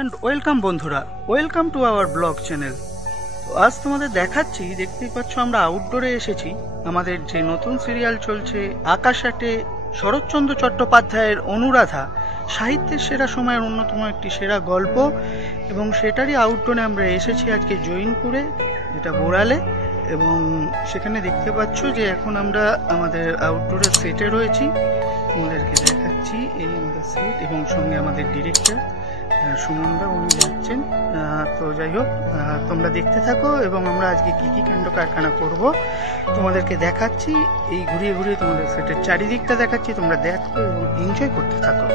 And welcome বন্ধুরা, welcome to our blog channel. তো আজ তোমাদের দেখাচ্ছি, দেখতেই পাচ্ছ আমরা আউটডোরে এসেছি। আমাদের যে নতুন সিরিয়াল চলছে আকাশ আটে, শরৎচন্দ্র চট্টোপাধ্যায়ের অনুরাধা, সাহিত্যের সেরা সময়ের অন্যতম একটি সেরা গল্প, এবং সেটারই আউটডোরে আমরা এসেছি আজকে জৈনপুরে, যেটা বোড়ালে। এবং সেখানে দেখতে পাচ্ছ যে এখন আমরা আমাদের আউটডোরের সেটে রয়েছি। তোমাদেরকে দেখাচ্ছি এই আমাদের সেট, এবং সঙ্গে আমাদের ডিরেক্টর সুমনদা, উনি যাচ্ছেন। তো যাই হোক, তোমরা দেখতে থাকো এবং আমরা আজকে কি কি কাণ্ড কারখানা করব তোমাদেরকে দেখাচ্ছি। এই ঘুরিয়ে ঘুরিয়ে তোমাদের সেটের চারিদিকটা দেখাচ্ছি, তোমরা দেখো এবং এনজয় করতে থাকো।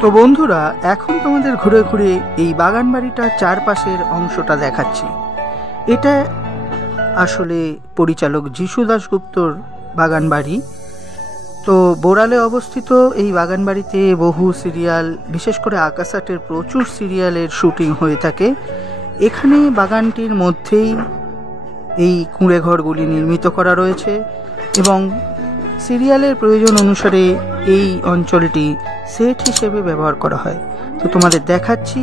তো বন্ধুরা, এখন তোমাদের ঘুরে ঘুরে এই বাগান বাড়িটার চারপাশের অংশটা দেখাচ্ছি। এটা আসলে পরিচালক যিশু দাশগুপ্তর বাগান বাড়ি। তো বোড়ালে অবস্থিত এই বাগান বাড়িতে বহু সিরিয়াল, বিশেষ করে আকাশ আটের প্রচুর সিরিয়ালের শুটিং হয়ে থাকে। এখানে বাগানটির মধ্যেই এই কুঁড়ে ঘরগুলি নির্মিত করা রয়েছে এবং সিরিয়ালের প্রয়োজন অনুসারে এই অঞ্চলটি সেট হিসেবে ব্যবহার করা হয়। তো তোমাদের দেখাচ্ছি।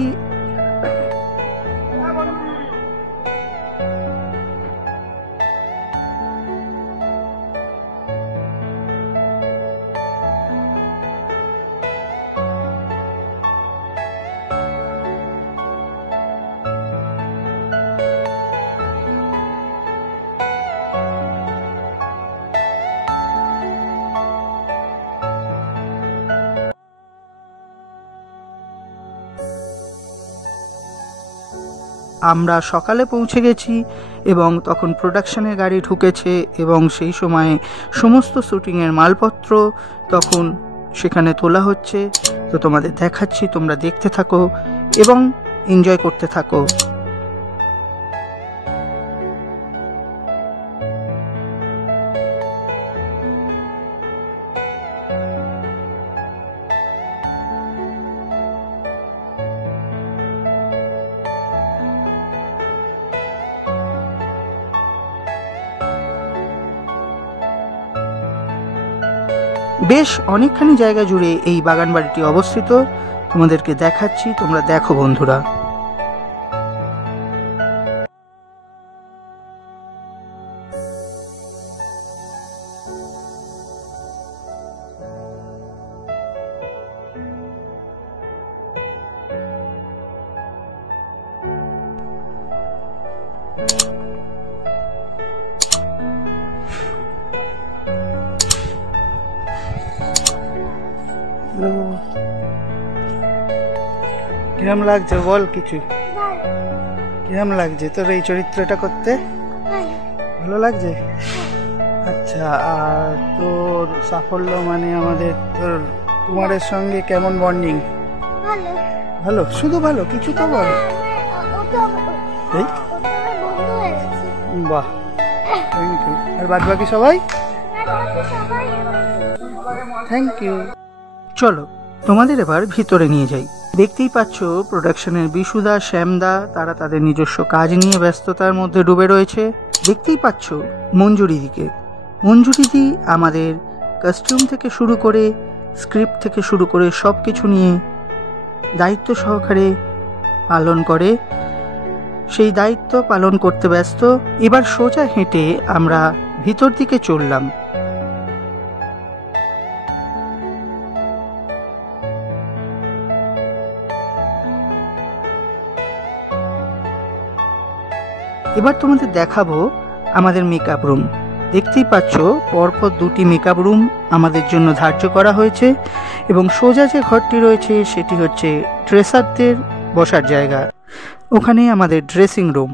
আমরা সকালে পৌঁছে গেছি এবং তখন প্রোডাকশনের গাড়ি ঢুকেছে এবং সেই সময়ে সমস্ত শুটিংয়ের মালপত্র তখন সেখানে তোলা হচ্ছে। তো তোমাদের দেখাচ্ছি, তোমরা দেখতে থাকো এবং এনজয় করতে থাকো। বেশ অনেকখানি জায়গা জুড়ে এই বাগান বাড়িটি অবস্থিত, তোমাদেরকে দেখাচ্ছি, তোমরা দেখো বন্ধুরা। কিরম লাগছে বল, কিছু কিরম লাগছে তোর এই চরিত্রটা করতে? ভালো লাগছে। আচ্ছা, আর তোর সাফল্য মানে আমাদের তোর কুমারের সঙ্গে কেমন বন্ডিং? ভালো, শুধু ভালো, কিছু তো বল। বাহ, থ্যাংক ইউ। আর বাদ বাকি সবাই থ্যাংক ইউ। চলো তোমাদের এবার ভিতরে নিয়ে যাই। দেখতেই পাচ্ছ প্রোডাকশনের বিশুদা, শ্যামদা, তারা তাদের নিজস্ব কাজ নিয়ে ব্যস্ততার মধ্যে ডুবে রয়েছে। দেখতেই পাচ্ছ মঞ্জুরিদিকে। মঞ্জুরিদি আমাদের কস্টিউম থেকে শুরু করে, স্ক্রিপ্ট থেকে শুরু করে সব কিছু নিয়ে দায়িত্ব সহকারে পালন করে। সেই দায়িত্ব পালন করতে ব্যস্ত। এবার সোজা হেঁটে আমরা ভিতর দিকে চললাম। এবার তোমাদের দেখাবো আমাদের মেকআপ রুম। দেখতেই পাচ্ছ পরপর দুটি মেকআপ রুম আমাদের জন্য ধার্য করা হয়েছে এবং সোজা যে ঘরটি রয়েছে সেটি হচ্ছে ড্রেসারদের বসার জায়গা। ওখানে আমাদের ড্রেসিং রুম।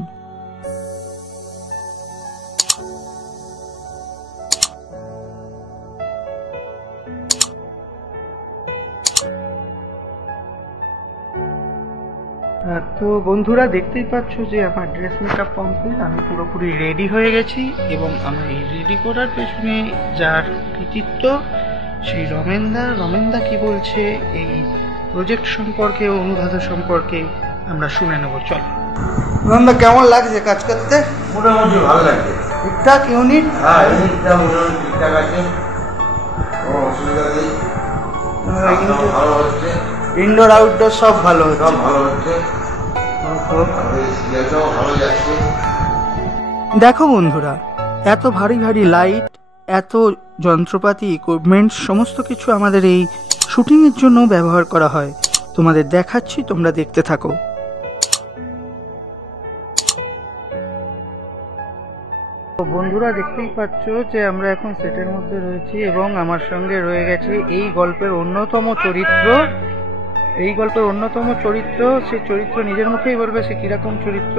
তো বন্ধুরা, দেখতেই পাচ্ছ যে আমার ড্রেস মেকআপ কমপ্লিট, আমি পুরোপুরি রেডি হয়ে গেছি এবং আমার এই রেডি করার পেছনে যার কৃতিত্ব সেই রমেনদা কি বলছে এই প্রজেক্ট সম্পর্কে, অনুরাধা সম্পর্কে আমরা শুনে নেব। চল রমেনদা, কেমন লাগছে কাজ করতে? মোটামুটি ভালো লাগছে। ঠিকঠাক ইউনিট? হ্যাঁ, ইউনিটটা মোটামুটি ঠিকঠাক আছে, কোনো অসুবিধা নেই, ভালো হচ্ছে। ইনডোর আউটডোর সব ভালো হচ্ছে। সব ভালো হচ্ছে, আমাদের সিরিয়ালটাও ভালো যাচ্ছে। দেখো বন্ধুরা, এত ভারী ভারী লাইট, এত যন্ত্রপাতি, ইকুইপমেন্ট, সমস্ত কিছু আমাদের এই শুটিংয়ের জন্য ব্যবহার করা হয়। তোমাদের দেখাচ্ছি, তোমরা দেখতে থাকো। বন্ধুরা, দেখতেই পাচ্ছ যে আমরা এখন সেটের মধ্যে রয়েছি এবং আমার সঙ্গে রয়ে গেছে এই গল্পের অন্যতম চরিত্র। সেই চরিত্র নিজের মুখেই বলবে সে কিরকম চরিত্র।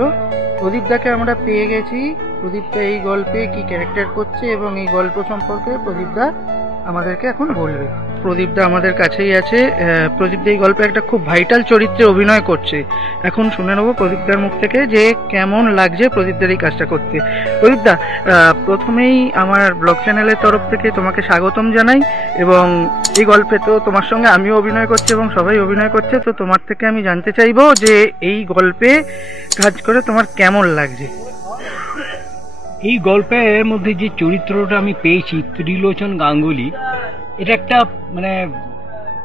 প্রদীপদাকে আমরা পেয়ে গেছি। প্রদীপদা এই গল্পে কি ক্যারেক্টার করছে এবং এই গল্প সম্পর্কে প্রদীপদা আমাদেরকে এখন বলবে। প্রদীপদা আমাদের কাছেই আছে। প্রদীপদা এই গল্পে একটা খুব ভাইটাল চরিত্রে অভিনয় করছে। এখন শুনে নেবো প্রদীপদার মুখ থেকে যে কেমন লাগছে প্রদীপদার এই কাজটা করতে। প্রদীপদা, প্রথমেই আমার ব্লগ চ্যানেলের তরফ থেকে তোমাকে স্বাগতম জানাই এবং এই গল্পে তো তোমার সঙ্গে আমিও অভিনয় করছি এবং সবাই অভিনয় করছে, তো তোমার থেকে আমি জানতে চাইবো যে এই গল্পে কাজ করে তোমার কেমন লাগছে। এই গল্পের মধ্যে যে চরিত্রটা আমি পেয়েছি, ত্রিলোচন গাঙ্গুলি, এটা একটা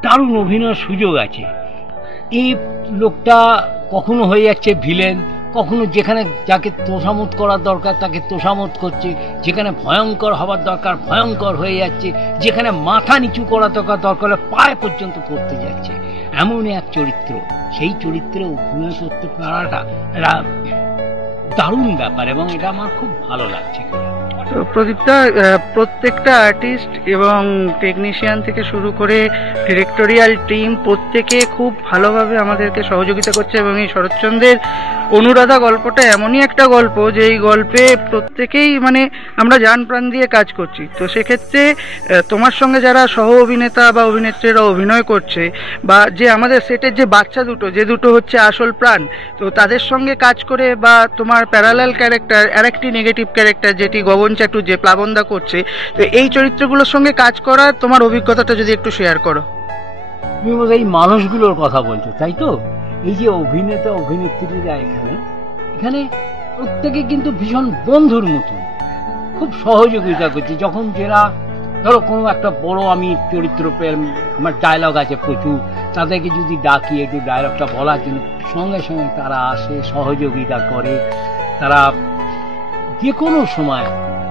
দারুণ অভিনয়ের সুযোগ আছে। এই লোকটা কখনো হয়ে যাচ্ছে ভিলেন, কখনো যেখানে যাকে তোষামোদ করার দরকার তাকে তোষামোদ করছে, যেখানে ভয়ঙ্কর হবার দরকার ভয়ঙ্কর হয়ে যাচ্ছে, যেখানে মাথা নিচু করার দরকার পায়ে পর্যন্ত পড়তে যাচ্ছে। এমনই এক চরিত্র, সেই চরিত্রে অভিনয় করতে পারাটা একটা দারুণ ব্যাপার এবং এটা আমার খুব ভালো লাগছে। তো প্রদীপদা, প্রত্যেকটা আর্টিস্ট এবং টেকনিশিয়ান থেকে শুরু করে ডিরেক্টোরিয়াল টিম প্রত্যেকে খুব ভালোভাবে আমাদেরকে সহযোগিতা করছে এবং এই শরৎচন্দ্রের অনুরাধা গল্পটা এমনই একটা গল্প যে এই গল্পে প্রত্যেকেই আমরা জান প্রাণ দিয়ে কাজ করছি। তো সেক্ষেত্রে তোমার সঙ্গে যারা সহ অভিনেতা বা অভিনেত্রীরা অভিনয় করছে বা যে আমাদের সেটের যে বাচ্চা দুটো হচ্ছে আসল প্রাণ, তো তাদের সঙ্গে কাজ করে বা তোমার প্যারালাল ক্যারেক্টার আরেকটি নেগেটিভ ক্যারেক্টার যেটি গগন চাটু যে প্লাবনদা করছে, তো এই চরিত্রগুলোর সঙ্গে কাজ করার তোমার অভিজ্ঞতাটা যদি একটু শেয়ার করো। তুমি এই মানুষগুলোর কথা বলছো, তাই তো? এই যে অভিনেতা অভিনেত্রীরা এখানে প্রত্যেকে কিন্তু ভীষণ বন্ধুর মতন খুব সহযোগিতা করছে। যখন যারা ধরো কোনো একটা বড় আমি চরিত্র পেয়ে আমার ডায়লগ আছে প্রচুর, তাদেরকে যদি ডাকি একটু ডায়লগটা বলার জন্য, সঙ্গে সঙ্গে তারা আসে, সহযোগিতা করে। তারা যে কোনো সময়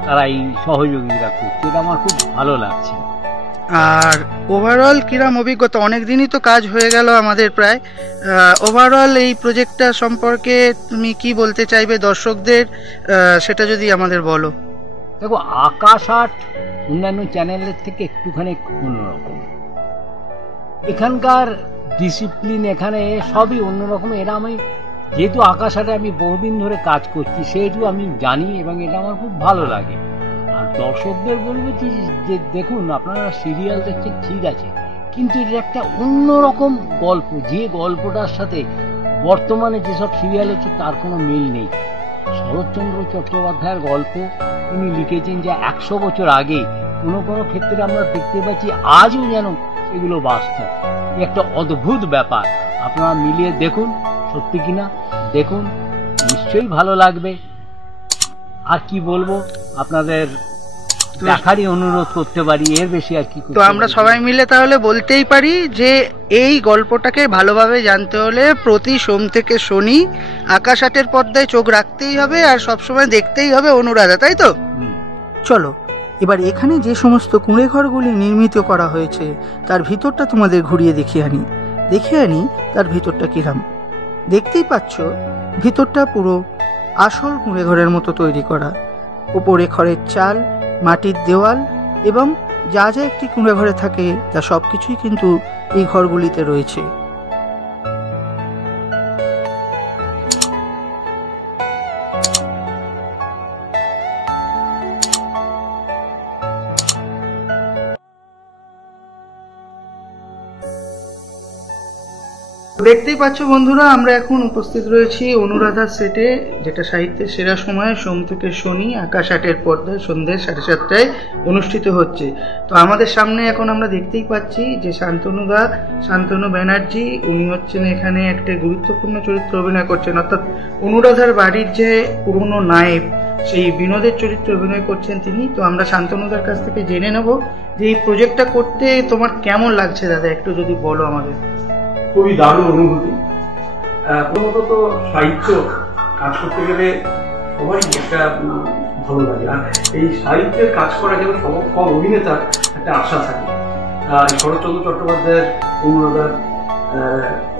তারা এই সহযোগিতা করছে, এটা আমার খুব ভালো লাগছে। আর ওভারঅল কিরম অভিজ্ঞতা? অনেকদিনই তো কাজ হয়ে গেল আমাদের প্রায়। ওভারঅল এই প্রজেক্টটা সম্পর্কে তুমি কি বলতে চাইবে দর্শকদের, সেটা যদি আমাদের বলো। দেখো, আকাশ আট অন্যান্য চ্যানেলের থেকে একটুখানি অন্যরকম। এখানকার ডিসিপ্লিন, এখানে সবই অন্যরকম। এরা আমি যেহেতু আকাশ আটে আমি বহুদিন ধরে কাজ করছি, সেহেতু আমি জানি এবং এটা আমার খুব ভালো লাগে। আর দর্শকদের বলবো যে দেখুন, আপনারা সিরিয়াল দেখছেন ঠিক আছে, কিন্তু এটা একটা অন্যরকম গল্প, যে গল্পটার সাথে বর্তমানে যেসব সিরিয়াল হচ্ছে তার কোনো মিল নেই। শরৎচন্দ্র চট্টোপাধ্যায়ের গল্প তিনি লিখেছেন যে 100 বছর আগে, কোনো কোনো ক্ষেত্রে আমরা দেখতে পাচ্ছি আজও যেন এগুলো বাস্তব। একটা অদ্ভুত ব্যাপার। আপনারা মিলিয়ে দেখুন, সত্যি কিনা দেখুন, নিশ্চয়ই ভালো লাগবে। আর কি বলবো, আপনাদের দেখারই অনুরোধ করতে পারি, এর বেশি আর কি। তো আমরা সবাই মিলে তাহলে বলতেই পারি যে এই গল্পটাকে ভালোভাবে জানতে হলে প্রতি সোম থেকে শনি আকাশ আটের পর্দায় চোখ রাখতেই হবে আর সবসময় দেখতেই হবে অনুরাধা, তাই তো? চলো এবার এখানে যে সমস্ত কুঁড়ে ঘরগুলি নির্মিত করা হয়েছে তার ভিতরটা তোমাদের ঘুরিয়ে দেখিয়ে আনি তার ভিতরটা কিরাম। দেখতেই পাচ্ছ ভিতরটা পুরো আসল কুঁড়ে ঘরের মতো তৈরি করা। উপরে খড়ের চাল, মাটির দেওয়াল এবং যা যা একটি কুঁড়ে ঘরে থাকে তা সবকিছুই কিন্তু এই ঘরগুলিতে রয়েছে। দেখতেই পাচ্ছ বন্ধুরা, আমরা এখন উপস্থিত রয়েছি অনুরাধার সেটে, যেটা সাহিত্যের সেরা সময় সোম থেকে শনি আকাশ আটের পর্দায় সন্ধ্যে 7:30টায় অনুষ্ঠিত হচ্ছে। তো আমাদের সামনে এখন আমরা দেখতেই পাচ্ছি যে শান্তনু ব্যানার্জি, উনি হচ্ছেন এখানে একটা গুরুত্বপূর্ণ চরিত্র অভিনয় করছেন, অর্থাৎ অনুরাধার বাড়ির যে পুরনো নায়েব সেই বিনোদের চরিত্রে অভিনয় করছেন তিনি। তো আমরা শান্তনুদার কাছ থেকে জেনে নেব যে এই প্রজেক্টটা করতে তোমার কেমন লাগছে। দাদা, একটু যদি বলো আমাদের। খুবই দারুণ অনুভূতি। প্রথমত তো সাহিত্য কাজ করতে গেলে সবাই একটা ভালো লাগে, আর এই সাহিত্যের কাজ করা যেন সব অভিনেতার একটা আশা থাকে। শরৎচন্দ্র চট্টোপাধ্যায়ের অনুরাধার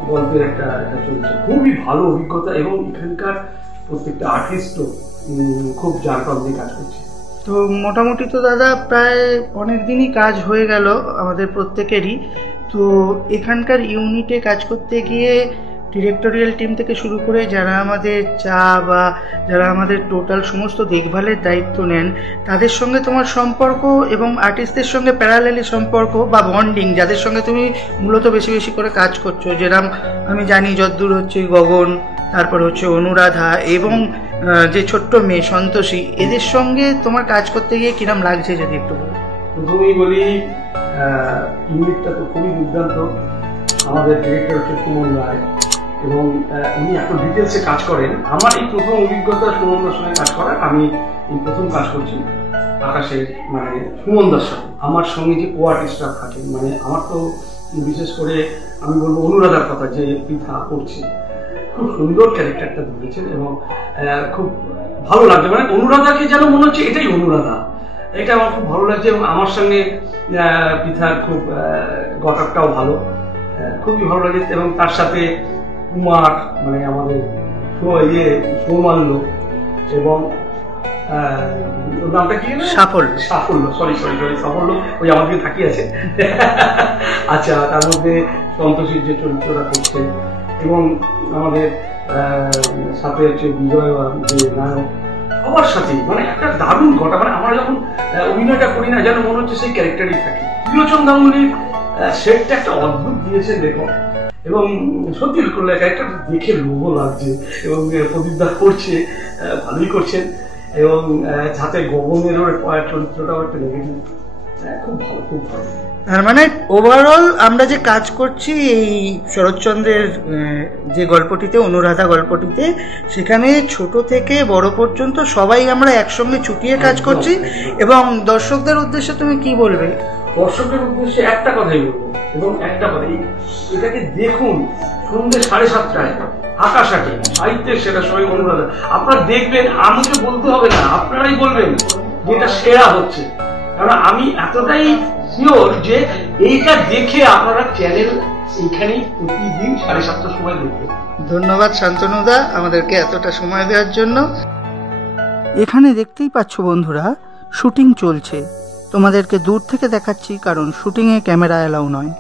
গল্পের একটা চলছে, খুবই ভালো অভিজ্ঞতা, এবং এখানকার প্রত্যেকটা আর্টিস্টও খুব জাঁকজমক দিয়ে কাজ করছে। তো মোটামুটি তো দাদা প্রায় অনেক দিনই কাজ হয়ে গেল আমাদের প্রত্যেকেরই। তো এখানকার ইউনিটে কাজ করতে গিয়ে ডিরেক্টোরিয়াল টিম থেকে শুরু করে যারা আমাদের চা বা যারা আমাদের টোটাল সমস্ত দেখভালের দায়িত্ব নেন, তাদের সঙ্গে তোমার সম্পর্ক এবং আর্টিস্টদের সঙ্গে প্যারালালি সম্পর্ক বা বন্ডিং, যাদের সঙ্গে তুমি মূলত বেশি বেশি করে কাজ করছো, যেরকম আমি জানি যদ্দূর হচ্ছে গগন, তারপর হচ্ছে অনুরাধা এবং যে ছোট্ট মেয়ে সন্তোষী, এদের সঙ্গে তোমার কাজ করতে গিয়ে কিরম লাগছে যদি একটু বলো। প্রথমেই বলি, ইউনিটটা তো খুবই দুর্দান্ত। আমাদের ডিরেক্টর হচ্ছে সুমন রায়, এবং উনি এত ডিটেলসে কাজ করেন। আমার এই প্রথম অভিজ্ঞতা সুমনদার সঙ্গে কাজ করার, আমি এই প্রথম কাজ করছি আকাশের মানে সুমনদার সাথে। আমার সঙ্গে যে কো আর্টিস্টরা থাকেন, মানে আমার তো বিশেষ করে আমি বলবো অনুরাধার কথা, যে পৃথা করছে, খুব সুন্দর ক্যারেক্টারটা ধরেছেন এবং খুব ভালো লাগছে। মানে অনুরাধাকে যেন মনে হচ্ছে এটাই অনুরাধা, এটা আমার খুব ভালো লাগছে। এবং আমার সঙ্গে পৃথার খুব গটারটাও ভালো, খুবই ভালো লাগে। এবং তার সাথে কুমার, মানে আমাদের সৌমাল্য, এবং নামটা কি সাফল্য, সাফল্য ওই আমার দিকে তাকিয়ে আছে। আচ্ছা, তার মধ্যে সন্তোষীর যে চরিত্রটা করছে, এবং আমাদের সাথে হচ্ছে বিজয় যে নায়ক, সবার সাথে মানে একটা দারুণ ঘটা। মানে আমরা যখন অভিনয়টা করি না, যেন মনে হচ্ছে সেই ক্যারেক্টারই থাকি। ত্রিলোচন গাঙ্গুলির সেটটা একটা অদ্ভুত দিয়েছে দেখো, এবং সত্যি ক্যারেক্টার দেখে লোভও লাগছে, এবং প্রদীপদা করছে, ভালোই করছেন। এবং যাতে গগনেরও চরিত্রটাও একটা নেগেটিভ, খুব ভালো, খুব ভালো। তার মানে ওভারঅল আমরা যে কাজ করছি এই শরৎচন্দ্রের যে গল্পটিতে, অনুরাধা গল্পটিতে, সেখানে ছোট থেকে বড় পর্যন্ত সবাই আমরা একসঙ্গে ছুটিয়ে কাজ করছি। এবং দর্শকদের উদ্দেশ্যে তুমি কি বলবে? দর্শকের উদ্দেশ্যে একটা কথাই বলবো, এবং একটা কথাই, এটাকে দেখুন সন্ধ্যে 7:30টায় আকাশাটে, সাহিত্যের সেরা সময় অনুরাধা। আপনারা দেখবেন, আমাকে বলতে হবে না, আপনারাই বলবেন যে এটা সেরা হচ্ছে। কারণ আমি এতটাই শিওর যে এইটা দেখে আপনারা চ্যানেল এইখানেই প্রতিদিন 7:30টার সময় দেখবেন। ধন্যবাদ শান্তনুদা আমাদেরকে এতটা সময় দেওয়ার জন্য। এখানে দেখতেই পাচ্ছ বন্ধুরা, শুটিং চলছে। তোমাদেরকে দূর থেকে দেখাচ্ছি কারণ শুটিংয়ে ক্যামেরা অ্যালাউ নয়।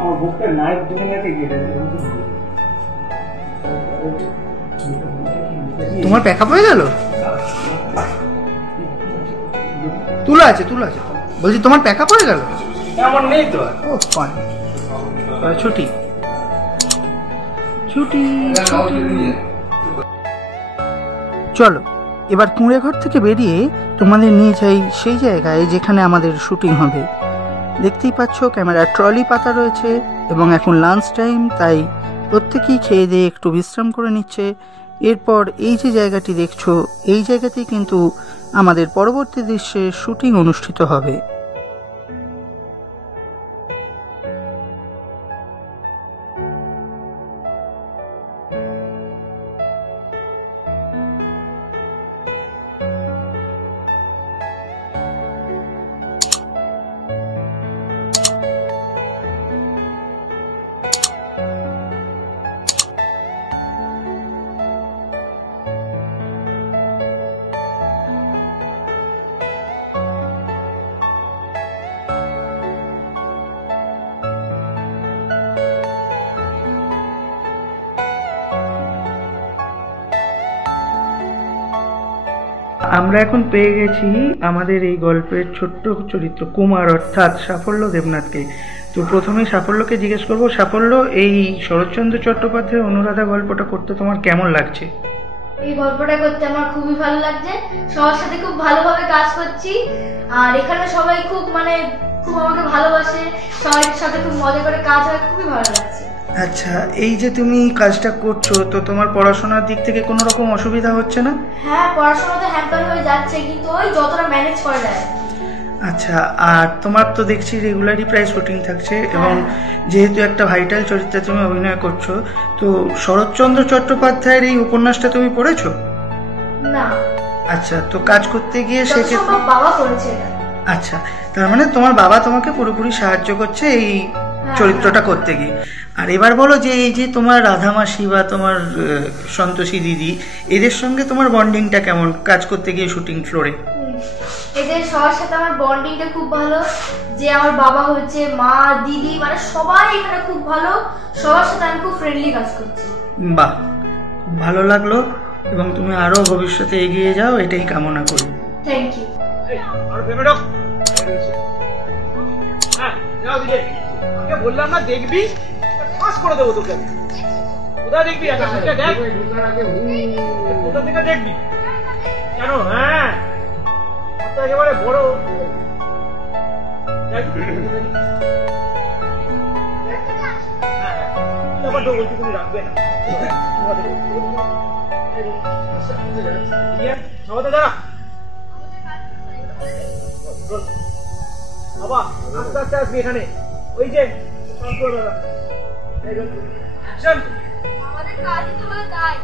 আমার বুকটা নায়ক দুজনকে কেটে তোমার প্যাকআপ হয়ে গেল? তুলা আছে বলছি, তোমার প্যাকআপ হয়ে গেল? আমার নেই তো। ও ফাইন, ছুটি। চলো এবার কুঁড়েঘর থেকে বেরিয়ে তোমাদের নিয়ে যাই সেই জায়গায় যেখানে আমাদের শুটিং হবে। দেখতেই পাচ্ছ ক্যামেরার ট্রলি পাতা রয়েছে, এবং এখন লাঞ্চ টাইম, তাই প্রত্যেকেই খেয়ে দিয়ে একটু বিশ্রাম করে নিচ্ছে। এরপর এই যে জায়গাটি দেখছো, এই জায়গাতেই কিন্তু আমাদের পরবর্তী দৃশ্যে শুটিং অনুষ্ঠিত হবে। আমরা এখন পেয়ে গেছি আমাদের এই গল্পের ছোট্ট চরিত্র কুমার, অর্থাৎ সাফল্য দেবনাথকে। তো প্রথমেই সাফল্যকে জিজ্ঞেস করবো, সাফল্য, এই শরৎচন্দ্র চট্টোপাধ্যায়ের অনুরাধা গল্পটা করতে তোমার কেমন লাগছে? এই গল্পটা করতে আমার খুবই ভালো লাগছে, সবার সাথে খুব ভালোভাবে কাজ করছি, আর এখানে সবাই খুব খুব আমাকে ভালোবাসে, সবার সাথে খুব মজা করে কাজ হয়, খুবই ভালো লাগছে। আচ্ছা, এই যে তুমি কাজটা করছো, তো তোমার পড়াশোনার দিক থেকে কোনো রকম অসুবিধা হচ্ছে না? হ্যাঁ, পড়াশোনা তো হ্যাম্পার হয়ে যাচ্ছে, কিন্তু ওই যতটা ম্যানেজ করা যায়। আচ্ছা, আর তোমার তো দেখছি রেগুলারই প্রায় শুটিং থাকছে, এবং যেহেতু একটা ভাইটাল চরিত্রে তুমি অভিনয় করছো, তো শরৎচন্দ্র চট্টোপাধ্যায়ের এই উপন্যাসটা তুমি পড়েছো? না, আচ্ছা, তো কাজ করতে গিয়ে যত সেক্ষেত্রে সম্ভব বাবা করেছে এটা। আচ্ছা, তার মানে তোমার বাবা তোমাকে পুরোপুরি সাহায্য করছে এই চরিত্রটা করতে গিয়ে। আর এবার বলো যে এই যে তোমার রাধামাসি বা তোমার সন্তোষী দিদি, এদের সঙ্গে তোমার বন্ডিংটা কেমন কাজ করতে গিয়ে শুটিং ফ্লোরে? এদের সবার সাথে আমার বন্ডিংটা খুব ভালো। যে আমার বাবা হচ্ছে, মা, দিদি, মানে সবাই এখানে খুব ভালো। সবার সাথে আমি খুব ফ্রেন্ডলি কাজ করছি। বাহ, খুব ভালো লাগলো, এবং তুমি আরো ভবিষ্যতে এগিয়ে যাও, এটাই কামনা করি। Thank you. বললাম না দেখবি, পাস করে দেবো তোকে। কোথায় দেখবি? কোথা থেকে দেখবি কেন? হ্যাঁ, একেবারে বড় তুমি রাখবে না। সবাই দাঁড়া বাবা, আস্তে আস্তে আসবি এখানে। ওই যে আমাদের কাজই তো হলো তাই।